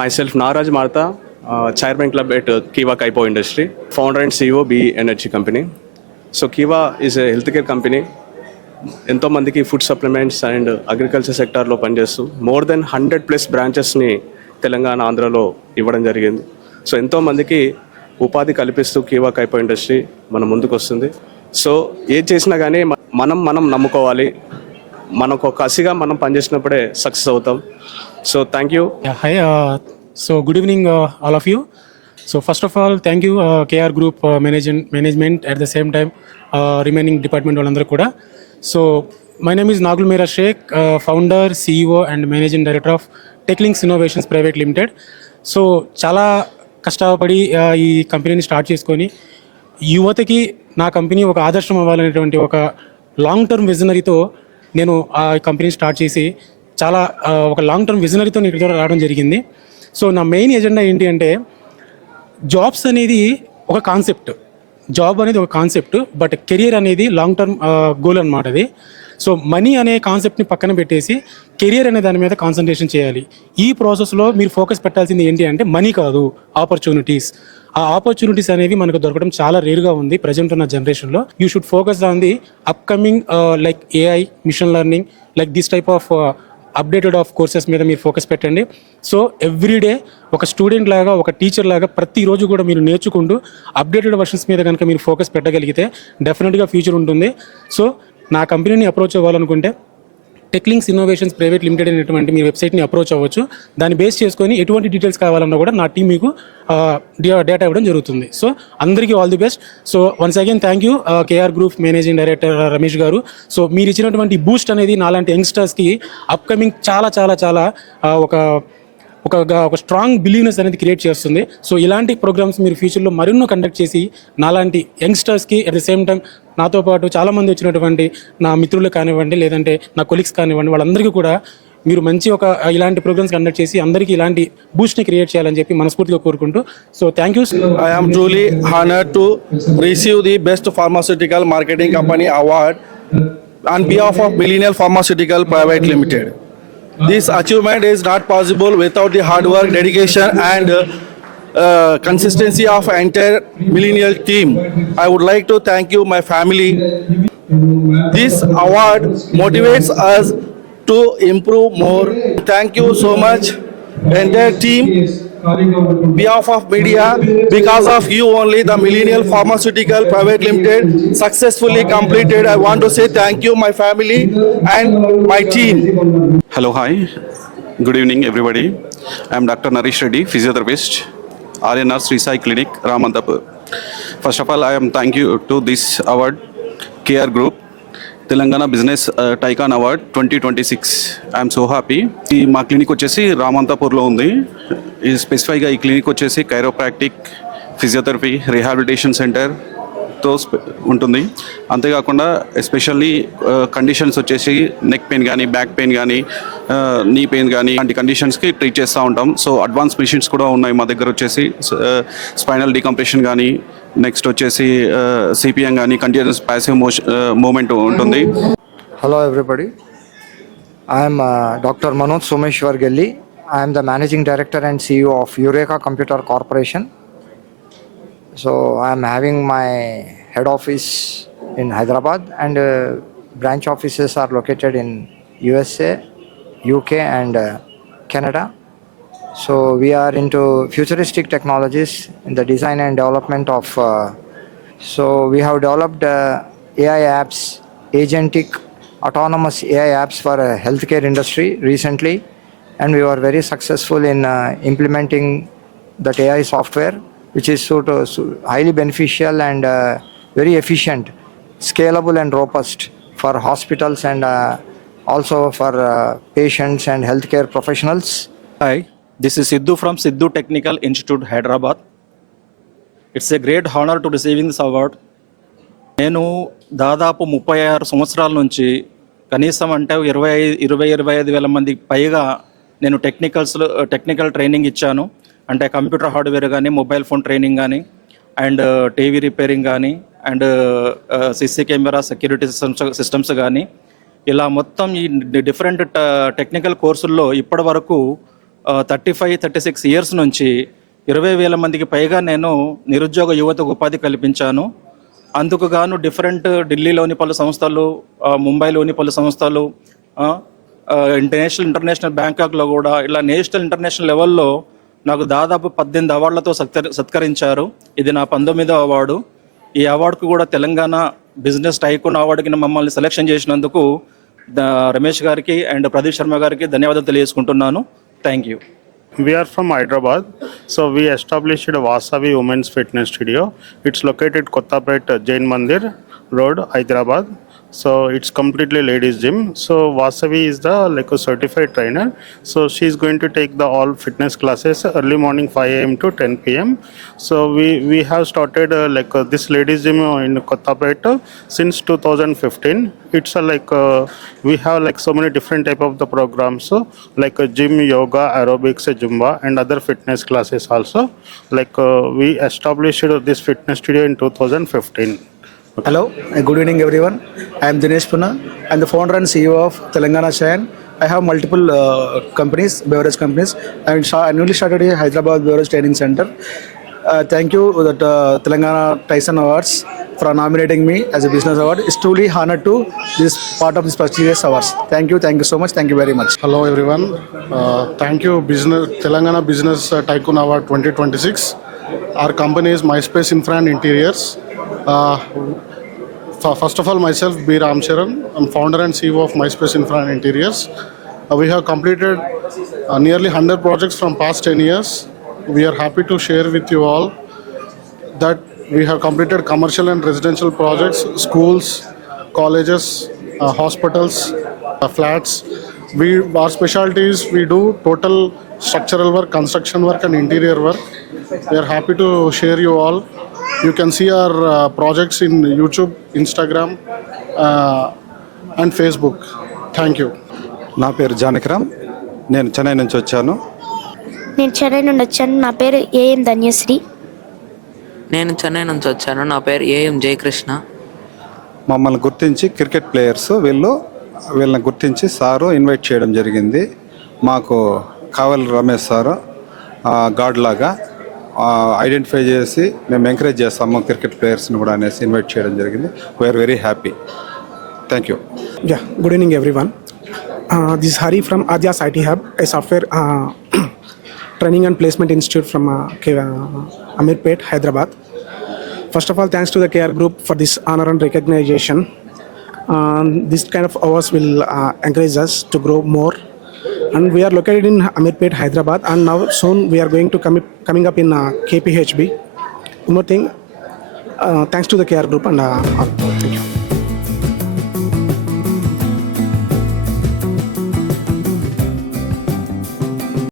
myself Naraj Martha, Chairman Club at Kiva Kaipo Industry, founder and CEO B Energy Company. So Kiva is a healthcare company. ఎంతో మందికి food supplements and agriculture సెక్టార్లో పనిచేస్తూ more than 100+ బ్రాంచెస్ని తెలంగాణ ఆంధ్రలో ఇవ్వడం జరిగింది. సో ఎంతో మందికి ఉపాధి కల్పిస్తూ కీవా కైపో ఇండస్ట్రీ మన ముందుకు వస్తుంది. సో ఏది చేసినా కానీ మనం నమ్ముకోవాలి. మనకు కసిగా మనం పనిచేసినప్పుడే సక్సెస్ అవుతాం. So thank you. Hi, so good evening all of you. So first of all, thank you KR Group management at the same time remaining department వాళ్ళందరూ కూడా. So my name is Nagul Mera Sheikh, founder, CEO and managing director of Techlinks Innovations Private Limited. So చాలా కష్టపడి ఈ కంపెనీని స్టార్ట్ చేసుకొని యువతకి నా కంపెనీ ఒక ఆదర్శం అవ్వాలనేటువంటి ఒక లాంగ్ టర్మ్ విజనరీతో నేను ఆ కంపెనీని స్టార్ట్ చేసి చాలా ఒక లాంగ్ టర్మ్ విజనరీతో నేను ఇక్కడ రావడం జరిగింది. సో నా మెయిన్ ఎజెండా ఏంటి అంటే జాబ్స్ అనేది ఒక కాన్సెప్ట్, జాబ్ అనేది ఒక కాన్సెప్ట్, బట్ కెరియర్ అనేది లాంగ్ టర్మ్ గోల్ అనమాట అది. సో మనీ అనే కాన్సెప్ట్ని పక్కన పెట్టేసి కెరియర్ అనే దాని మీద కాన్సన్ట్రేషన్ చేయాలి. ఈ ప్రాసెస్లో మీరు ఫోకస్ పెట్టాల్సింది ఏంటి అంటే మనీ కాదు, ఆపర్చునిటీస్. ఆ ఆపర్చునిటీస్ అనేవి మనకు దొరకడం చాలా రేరుగా ఉంది ప్రజెంట్ ఉన్న జనరేషన్లో. You should focus on the upcoming like AI, machine learning, like this type of updated of courses మీద మీరు ఫోకస్ పెట్టండి. సో ఎవ్రీడే ఒక స్టూడెంట్ లాగా, ఒక టీచర్ లాగా ప్రతిరోజు కూడా మీరు నేర్చుకుంటూ అప్డేటెడ్ వర్షన్స్ మీద కనుక మీరు ఫోకస్ పెట్టగలిగితే డెఫినెట్గా ఫ్యూచర్ ఉంటుంది. సో నా కంపెనీని అప్రోచ్ అవ్వాలనుకుంటే టెక్లింక్స్ ఇన్నోవేషన్స్ ప్రైవేట్ లిమిటెడ్ అనేటువంటి మీ వెబ్సైట్ని అప్రోచ్ అవ్వచ్చు. దాన్ని బేస్ చేసుకొని ఎటువంటి డీటెయిల్స్ కావాలన్నా కూడా నా టీం మీకు డేటా ఇవ్వడం జరుగుతుంది. సో అందరికీ all the best. So once again thank you KR group managing director Ramesh garu. So మీరు ఇచ్చినటువంటి బూస్ట్ అనేది నాలాంటి యంగ్స్టర్స్కి అప్కమింగ్ చాలా చాలా చాలా ఒక స్ట్రాంగ్ బిలీవ్నెస్ అనేది క్రియేట్ చేస్తుంది. సో ఇలాంటి ప్రోగ్రామ్స్ మీరు ఫ్యూచర్లో మరెన్నో కండక్ట్ చేసి నాలాంటి యంగ్స్టర్స్కి అట్ ద సేమ్ టైం నాతో పాటు చాలామంది వచ్చినటువంటి నా మిత్రులు కానివ్వండి, లేదంటే నా కొలీగ్స్ కానివ్వండి, వాళ్ళందరికీ కూడా మీరు మంచి ఇలాంటి ప్రోగ్రామ్స్ కండక్ట్ చేసి అందరికీ ఇలాంటి బూస్ట్ని క్రియేట్ చేయాలని చెప్పి మనస్ఫూర్తిగా కోరుకుంటూ so thank you. I am truly honored to receive the Best Pharmaceutical Marketing Company Award on behalf of Millennial Pharmaceutical Private Limited. This achievement is not possible without the hard work, dedication and consistency of entire Millennial team. I would like to thank you, my family. This award motivates us to improve more. Thank you so much, entire team. Behalf of media, because of you only the Millennial Pharmaceutical Private Limited successfully completed. I want to say thank you, my family and my team. Hello, hi. Good evening, everybody. I am Dr. Naresh Reddy, physiotherapist, RNR Sri Sai Clinic, Ramantapur. First of all, I am thank you to this award, KR Group, Telangana business tycoon award 2026. I'm so happy. మా clinic వచ్చేసి రామంతాపూర్లో ఉంది. ఈ స్పెసిఫైగా ఈ క్లినిక్ వచ్చేసి chiropractic, physiotherapy, rehabilitation సెంటర్తో ఉంటుంది. అంతేకాకుండా ఎస్పెషల్లీ కండిషన్స్ వచ్చేసి నెక్ పెయిన్ కానీ, బ్యాక్ పెయిన్ కానీ, నీ పెయిన్ కానీ అలాంటి కండిషన్స్కి ట్రీట్ చేస్తూ ఉంటాం. సో అడ్వాన్స్ మెషిన్స్ కూడా ఉన్నాయి మా దగ్గర వచ్చేసి స్పైనల్ డీకంప్రెషన్ కానీ, నెక్స్ట్ వచ్చేసి సిపిఎం కానీ, కంటిన్యూస్ ప్యాసివ్ మూమెంట్ ఉంటుంది. Hello everybody, I am Dr. Manoj Someshwar Gelli. I am the Managing Director and CEO of Eureka Computer Corporation. So I am having my head office in Hyderabad and branch offices are located in USA, UK and Canada. So we are into futuristic technologies in the design and development of so we have developed AI apps, agentic autonomous AI apps for healthcare industry recently, and we were very successful in implementing that AI software, which is highly beneficial and very efficient, scalable and robust for hospitals and also for patients and healthcare professionals. Hi, this is Sidhu from Sidhu Technical Institute, Hyderabad. It's a great honor to receiving this award. నేను దాదాపు 36 సంవత్సరాల నుంచి కనీసం అంటే 25 వేల మందికి పైగా నేను టెక్నికల్ ట్రైనింగ్ ఇచ్చాను. అంటే కంప్యూటర్ హార్డ్వేర్ కానీ, మొబైల్ ఫోన్ ట్రైనింగ్ కానీ, అండ్ టీవీ రిపేరింగ్ కానీ, and CC camera security systems కానీ, ఇలా మొత్తం ఈ డిఫరెంట్ టెక్నికల్ కోర్సుల్లో ఇప్పటి వరకు 35-36 ఇయర్స్ నుంచి 20,000 మందికి పైగా నేను నిరుద్యోగ యువతకు ఉపాధి కల్పించాను. అందుకు గాను డిఫరెంట్ ఢిల్లీలోని పలు సంస్థలు, ముంబైలోని పలు సంస్థలు, ఇంటర్నేషనల్ బ్యాంకాక్లో కూడా ఇలా నేషనల్ ఇంటర్నేషనల్ లెవెల్లో నాకు దాదాపు 18 అవార్డులతో సత్కరించారు. ఇది నా 19వ అవార్డు. ఈ అవార్డుకు కూడా తెలంగాణ బిజినెస్ టైకూన్ అవార్డుకి మమ్మల్ని సెలెక్షన్ చేసినందుకు రమేష్ గారికి అండ్ ప్రదీప్ శర్మ గారికి ధన్యవాదాలు తెలియజేసుకుంటున్నాను. Thank you. We are from Hyderabad, so we established a Vasavi Women's Fitness Studio. It's located Kottapet Jain Mandir Road, Hyderabad. So it's completely ladies gym. So Vasavi is the like a certified trainer. So she's going to take the all fitness classes early morning 5 a.m. to 10 p.m. So we have started this ladies gym in Kottapet since 2015. It's we have like so many different type of the programs, so like gym, yoga, aerobics, Zumba and other fitness classes also. We established this fitness studio in 2015. Hello, good evening everyone. I am Dinesh Puna. I am the founder and CEO of Telangana Chayan. I have multiple companies, beverage companies. I newly started a Hyderabad Beverage Training Center. Thank you that Telangana Tyson Awards for nominating me as a business award. It's truly honored to this part of this prestigious awards. Thank you so much. Thank you very much. Hello everyone. Thank you Telangana Business Tycoon Award 2026. Our company is MySpace Infra and Interiors. First of all, myself, B. Ram Charan. I'm founder and CEO of MySpace Infra and Interiors. We have completed nearly 100 projects from past 10 years. We are happy to share with you all that we have completed commercial and residential projects, schools, colleges, hospitals, flats. Our specialty is we do total structural work, construction work and interior work. We are happy to share you all. You can see our projects in YouTube, Instagram and Facebook. Thank you. నా పేరు జానకిరామ్. నేను చెన్నై నుంచి వచ్చాను. నేను చెన్నై నుండి వచ్చాను. నా పేరు ఏఎం ధన్యశ్రీ. నేను చెన్నై నుంచి వచ్చాను. నా పేరు ఏఎం జయకృష్ణ. మమ్మల్ని గుర్తించి క్రికెట్ ప్లేయర్స్ వీళ్ళని గుర్తించి సారు ఇన్వైట్ చేయడం జరిగింది. మాకు కావలి రమేష్ సారు గాడ్ లాగా ఐడెంటిఫై చేసి మేము ఎంకరేజ్ చేస్తాము క్రికెట్ ప్లేయర్స్ని కూడా అనేసి ఇన్వైట్ చేయడం జరిగింది. We're very happy. Thank you. Good evening everyone. This is Hari from Adyas IT Hub, a software training and placement institute from Amirpet, Hyderabad. First of all, thanks to the KR Group for this honor and recognition. This kind of awards will encourage us to grow more. And we are located in Amirpet, Hyderabad, and now soon we are going to coming up in KPHB. One more thing, thanks to the KR Group and